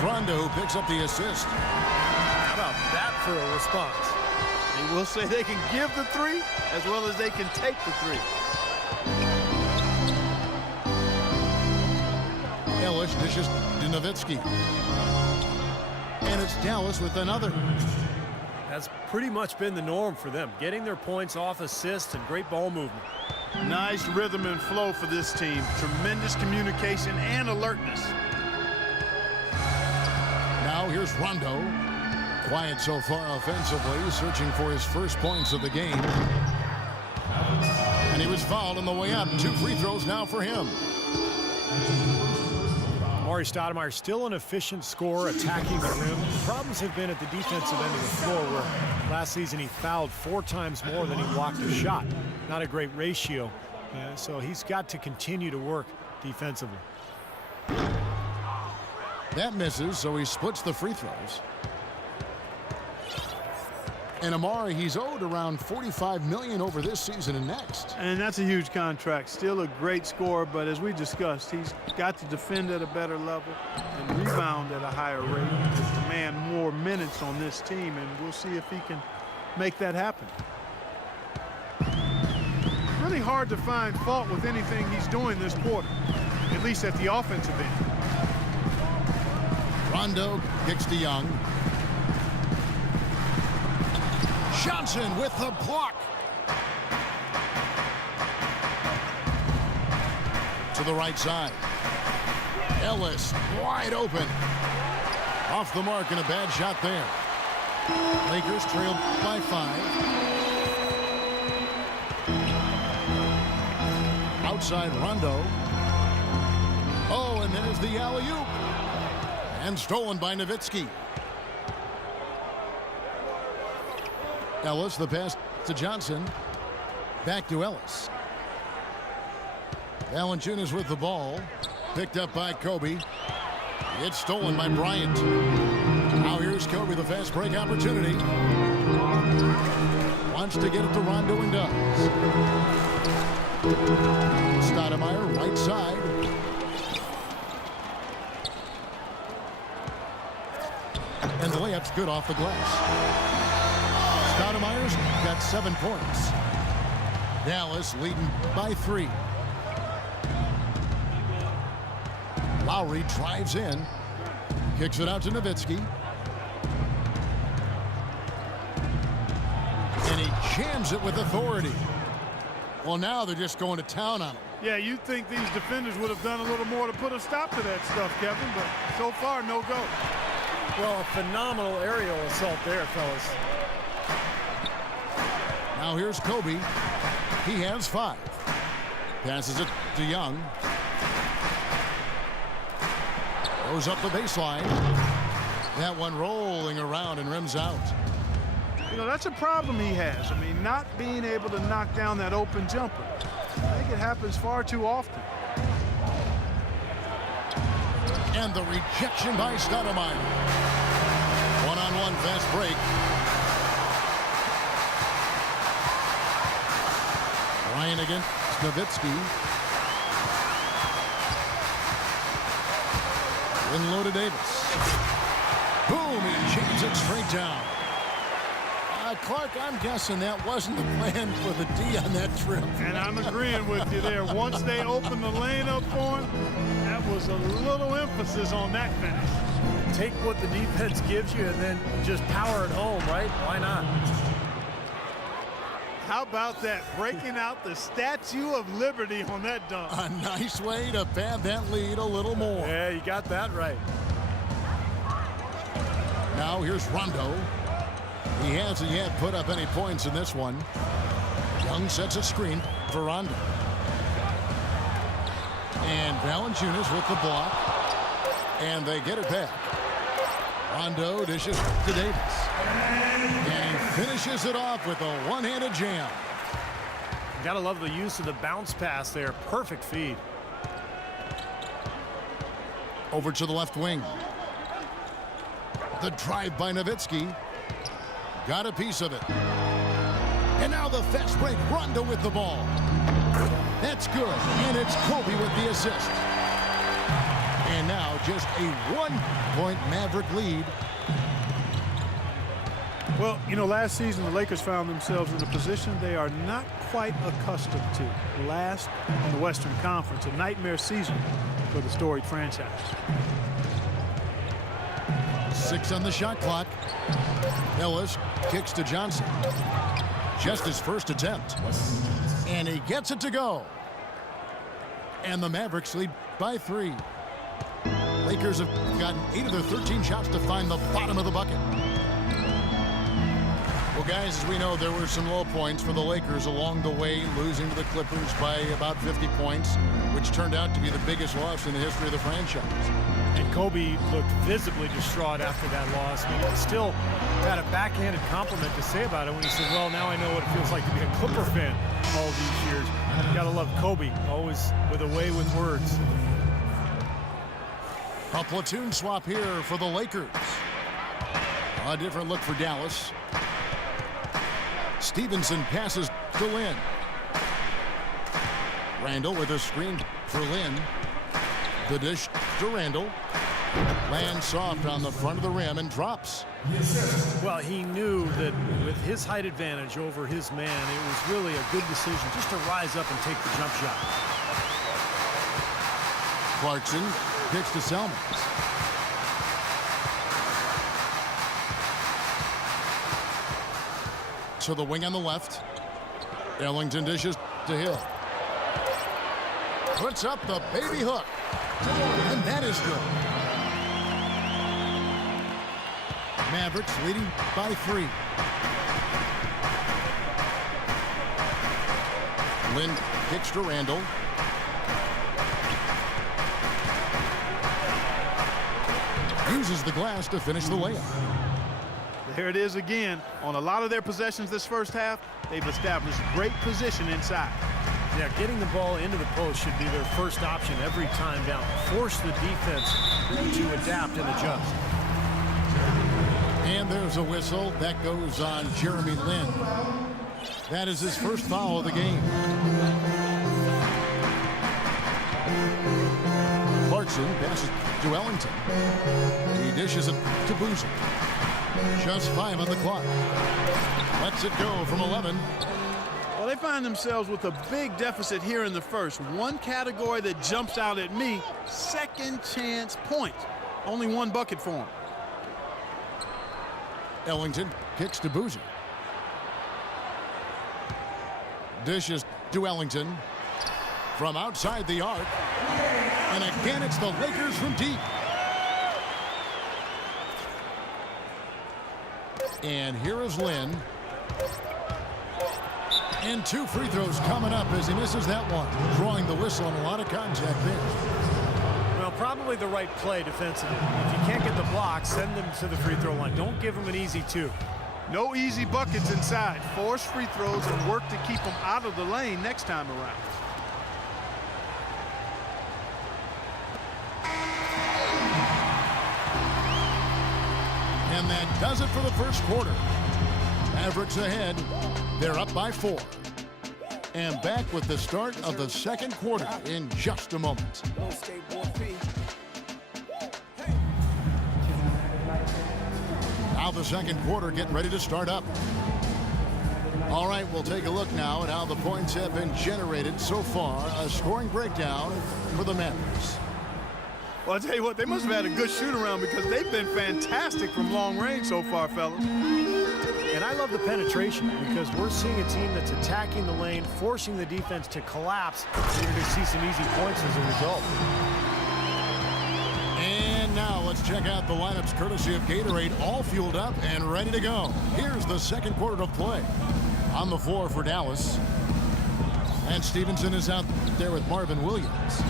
It's Rondo who picks up the assist. How about that for a response? They will say they can give the three as well as they can take the three. Ellis dishes to Nowitzki. And it's Dallas with another. That's pretty much been the norm for them, getting their points off assists and great ball movement. Nice rhythm and flow for this team. Tremendous communication and alertness. Now here's Rondo. Quiet so far offensively, searching for his first points of the game. And he was fouled on the way up. 2 free throws now for him. Amar'e Stoudemire still an efficient scorer, attacking the rim. Problems have been at the defensive end of the floor, where last season he fouled 4 times more than he blocked a shot. Not a great ratio, so he's got to continue to work defensively. That misses, so he splits the free throws. And Amar'e, he's owed around $45 million over this season and next. And that's a huge contract. Still a great scorer, but as we discussed, he's got to defend at a better level and rebound at a higher rate to demand more minutes on this team, and we'll see if he can make that happen. Really hard to find fault with anything he's doing this quarter, at least at the offensive end. Rondo kicks to Young. Johnson with the block. To the right side. Ellis wide open. Off the mark and a bad shot there. Lakers trailed by 5. Outside Rondo. Oh, and there's the alley-oop. And stolen by Nowitzki. Ellis, the pass to Johnson. Back to Ellis. Valanciunas with the ball. Picked up by Kobe. It's stolen by Bryant. Now here's Kobe, the fast break opportunity. Wants to get it to Rondo and does. Stoudemire, right side. And the layup's good off the glass. Stoudemire's got 7 points. Dallas leading by 3. Lowry drives in. Kicks it out to Nowitzki. And he jams it with authority. Well, now they're just going to town on him. Yeah, you'd think these defenders would have done a little more to put a stop to that stuff, Kevin, but so far, no go. Well, a phenomenal aerial assault there, fellas. Now here's Kobe. He has 5. Passes it to Young. Goes up the baseline. That one rolling around and rims out. You know, that's a problem he has. I mean, not being able to knock down that open jumper. I think it happens far too often. And the rejection by Stoudemire. One-on-one fast break. Ryan against Nowitzki. Winlow to Davis. Boom, he jams it straight down. Clark, I'm guessing that wasn't the plan for the D on that trip. And I'm agreeing with you there. Once they opened the lane up for him, that was a little emphasis on that finish. Take what the defense gives you and then just power it home, right? Why not? How about that? Breaking out the Statue of Liberty on that dunk. A nice way to pad that lead a little more. Yeah, you got that right. Now here's Rondo. He hasn't yet put up any points in this one. Young sets a screen for Rondo. And Valanciunas with the block. And they get it back. Rondo dishes to Davis. And he finishes it off with a one-handed jam. Gotta love the use of the bounce pass there. Perfect feed. Over to the left wing. The drive by Nowitzki. Got a piece of it. And now the fast break. Rondo with the ball. That's good. And it's Kobe with the assist. And now just a 1-point Maverick lead. Well, you know, last season the Lakers found themselves in a position they are not quite accustomed to. Last in the Western Conference, a nightmare season for the storied franchise. 6 on the shot clock. Ellis kicks to Johnson. Just his first attempt. And he gets it to go. And the Mavericks lead by 3. Lakers have gotten 8 of their 13 shots to find the bottom of the bucket. Well, guys, as we know, there were some low points for the Lakers along the way, losing to the Clippers by about 50 points, which turned out to be the biggest loss in the history of the franchise. And Kobe looked visibly distraught after that loss. I mean, he still had a backhanded compliment to say about it when he said, well, now I know what it feels like to be a Clipper fan all these years. You gotta love Kobe, always with a way with words. A platoon swap here for the Lakers. A different look for Dallas. Stevenson passes to Lynn. Randall with a screen for Lynn. The dish to Randall. Lands soft on the front of the rim and drops. Well, he knew that with his height advantage over his man, it was really a good decision just to rise up and take the jump shot. Clarkson kicks to Selmans. To the wing on the left. Ellington dishes to Hill. Puts up the baby hook. And that is good. Mavericks leading by 3. Lynn kicks to Randall. Uses the glass to finish the layup. There it is again. On a lot of their possessions this first half, they've established great position inside. Yeah, getting the ball into the post should be their first option every time down. Force the defense to adapt and adjust. And there's a whistle that goes on Jeremy Lin. That is his first foul of the game. Clarkson passes to Ellington. He dishes it to Boozer. Just 5 on the clock. Lets it go from 11. Well, they find themselves with a big deficit here in the first. One category that jumps out at me, second chance points. Only one bucket for them. Ellington kicks to Boozer. Dishes to Ellington from outside the arc. And again, it's the Lakers from deep. And here is Lynn. And 2 free throws coming up as he misses that one. Drawing the whistle and a lot of contact there. Well, probably the right play defensively. If you can't get the block, send them to the free throw line. Don't give them an easy 2. No easy buckets inside. Force free throws and work to keep them out of the lane next time around. And that does it for the first quarter. Mavericks ahead. They're up by 4. And back with the start of the second quarter in just a moment. Now the second quarter getting ready to start up. All right, we'll take a look now at how the points have been generated so far. A scoring breakdown for the Mavericks. Well, I'll tell you what, they must have had a good shoot-around because they've been fantastic from long range so far, fellas. And I love the penetration because we're seeing a team that's attacking the lane, forcing the defense to collapse. We're going to see some easy points as a result. And now let's check out the lineups courtesy of Gatorade, all fueled up and ready to go. Here's the second quarter of play. On the floor for Dallas. And Stevenson is out there with Marvin Williams.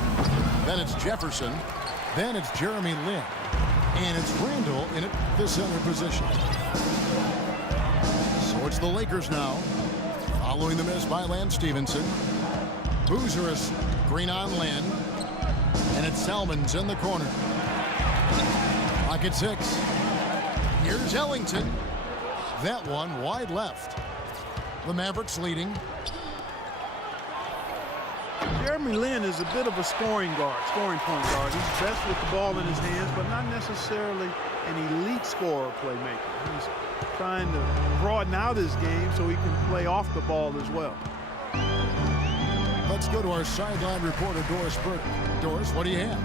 Then it's Jefferson. Then it's Jeremy Lin. And it's Randall in the center position. So it's the Lakers now. Following the miss by Lance Stevenson. Boozer is green on Lin. And it's Selmans in the corner. Clock at 6. Here's Ellington. That one wide left. The Mavericks leading. Jeremy Lin is a bit of a scoring point guard. He's best with the ball in his hands, but not necessarily an elite scorer playmaker. He's trying to broaden out his game so he can play off the ball as well. Let's go to our sideline reporter, Doris Burke. Doris, what do you have?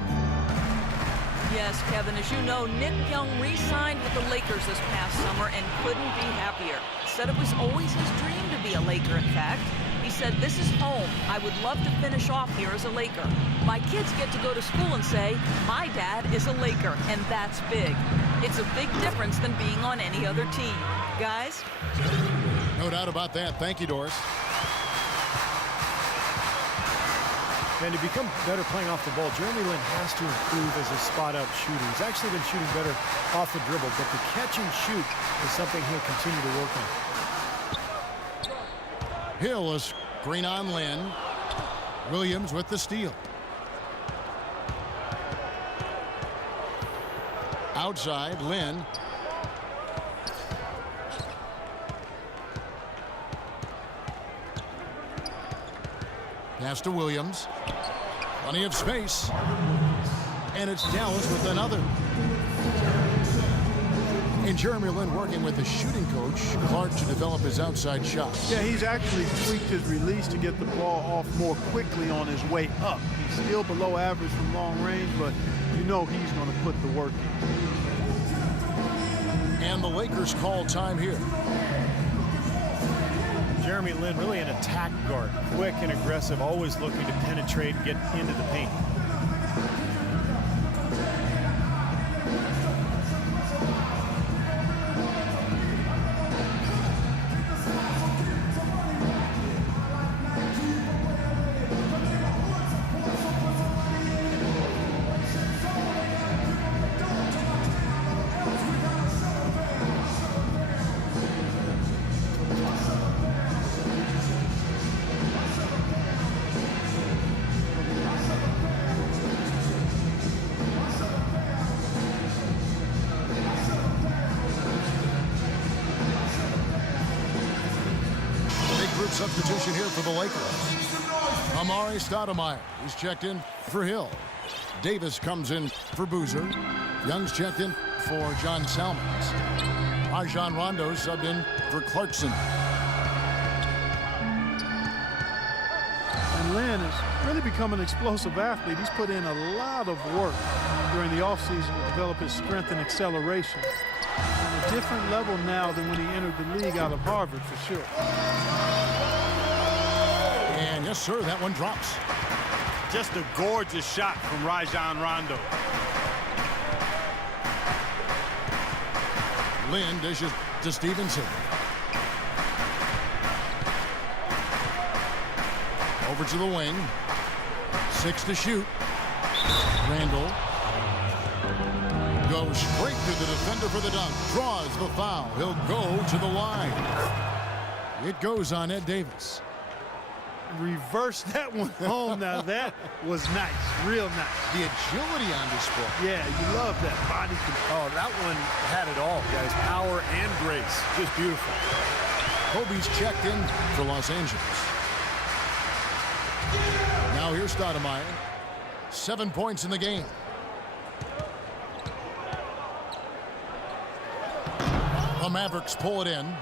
Yes, Kevin, as you know, Nick Young re-signed with the Lakers this past summer and couldn't be happier. Said it was always his dream to be a Laker, in fact. He said, "This is home. I would love to finish off here as a Laker. My kids get to go to school and say, my dad is a Laker, and that's big. It's a big difference than being on any other team." Guys? No doubt about that. Thank you, Doris. And to become better playing off the ball, Jeremy Lin has to improve as a spot-up shooter. He's actually been shooting better off the dribble, but the catch and shoot is something he'll continue to work on. Hill is screen on Lin. Williams with the steal. Outside, Lin. Pass to Williams. Plenty of space. And it's Dallas with another. And Jeremy Lin working with the shooting coach, Clark, to develop his outside shot. Yeah, he's actually tweaked his release to get the ball off more quickly on his way up. He's still below average from long range, but you know he's going to put the work in. And the Lakers call time here. Jeremy Lin, really an attack guard. Quick and aggressive, always looking to penetrate and get into the paint. Substitution here for the Lakers. Amari Stoudemire is checked in for Hill. Davis comes in for Boozer. Young's checked in for John Salmons. Rajon Rondo subbed in for Clarkson. And Lin has really become an explosive athlete. He's put in a lot of work during the offseason to develop his strength and acceleration. On a different level now than when he entered the league out of Harvard, for sure. And yes, sir, that one drops. Just a gorgeous shot from Rajon Rondo. Lin dishes to Stevenson. Over to the wing. 6 to shoot. Randall goes straight to the defender for the dunk. Draws the foul. He'll go to the line. It goes on Ed Davis. Reverse that one home. Now that was nice, real nice. The agility on display. Yeah, you love that body control. Oh, that one had it all, guys. Power and grace. Just beautiful. Kobe's checked in for Los Angeles. Now here's Stoudemire. 7 points in the game. The Mavericks pull it in.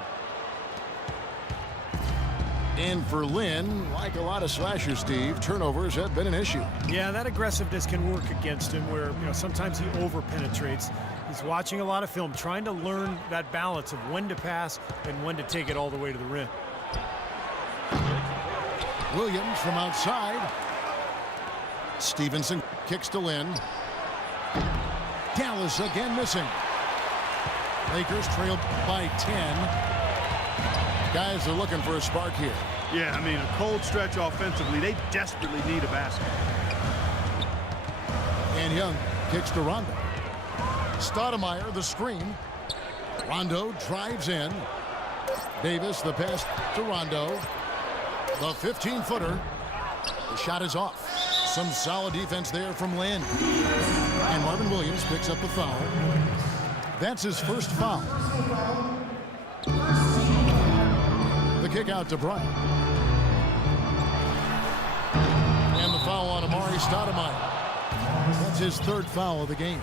And for Lin, like a lot of slashers, Steve, turnovers have been an issue. Yeah, that aggressiveness can work against him where, sometimes he over-penetrates. He's watching a lot of film, trying to learn that balance of when to pass and when to take it all the way to the rim. Williams from outside. Stevenson kicks to Lin. Dallas again missing. Lakers trailed by 10. Guys are looking for a spark here. Yeah, I mean, a cold stretch offensively. They desperately need a basket. And Young kicks to Rondo. Stoudemire, the screen. Rondo drives in. Davis, the pass to Rondo. The 15-footer. The shot is off. Some solid defense there from Lin. And Marvin Williams picks up the foul. That's his first foul. The kick out to Bryant. And the foul Stoudemire. That's his third foul of the game.